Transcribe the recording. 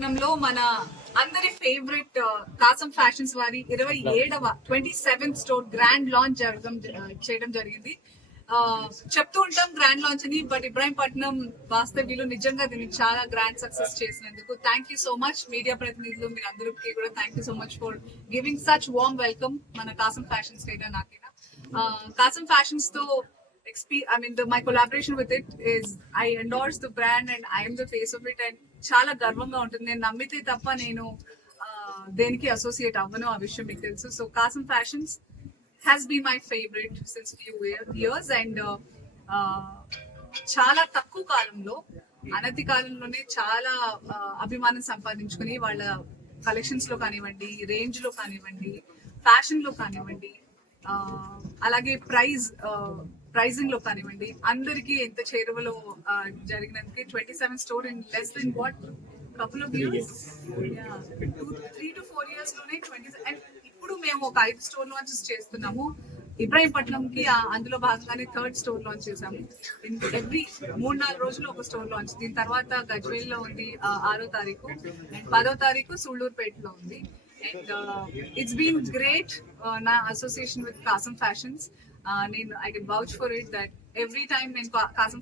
ఇబ్రాహీంపట్నంలో మన అందరి ఫేవరెట్ కాసం ఫ్యాషన్స్ వారి 27వ స్టోర్ గ్రాండ్ లాంచ్ చేయడం జరిగింది. చెప్తూ ఉంటాం గ్రాండ్ లాంచ్ అని, బట్ ఇబ్రాహీంపట్నం వాస్తవ్యులు నిజంగా దీన్ని చాలా గ్రాండ్ సక్సెస్ చేసినందుకు thank you so much. Media ప్రతినిధులు మీరు అందరికీ కూడా thank you so much for giving such warm welcome మన కాసం ఫ్యాషన్స్ అయినా నాకైనా. కాసం ఫ్యాషన్స్ తో my collaboration with it is I endorse the brand and I am the face of it, and చాలా గర్వంగా ఉంటుంది. నేను నమ్మితే తప్ప నేను దేనికి అసోసియేట్ అవ్వను, ఆ విషయం మీకు తెలుసు. So Kasam Fashions has be my favourite since few years and చాలా తక్కువ కాలంలో, అనతి కాలంలోనే చాలా అభిమానం సంపాదించుకుని వాళ్ళ కలెక్షన్స్ లో కానివ్వండి, రేంజ్ లో కానివ్వండి, ఫ్యాషన్ లో కానివ్వండి, అలాగే ప్రైజింగ్ లో కానివ్వండి, అందరికి ఎంత చేరువలో జరిగినందుకు 27 store in less than couple of years, 3 to 4 years లోనే 20. అండ్ ఇప్పుడు మేము ఒక 5 స్టోర్ లాంచెస్ చేస్తున్నాము ఇబ్రాహీంపట్నంకి. అందులో భాగంగానే 3rd స్టోర్ లాంచ్ చేసాము. ఎవ్రీ 3-4 రోజులు ఒక స్టోర్ లాంచ్. దీని తర్వాత గజ్వేల్ లో ఉంది 6వ తారీఖు, అండ్ 10వ తారీఖు సూళ్లూరుపేటలో ఉంది. And it's been great, na association with Kasam Fashions. I can vouch for it that every time in Kasam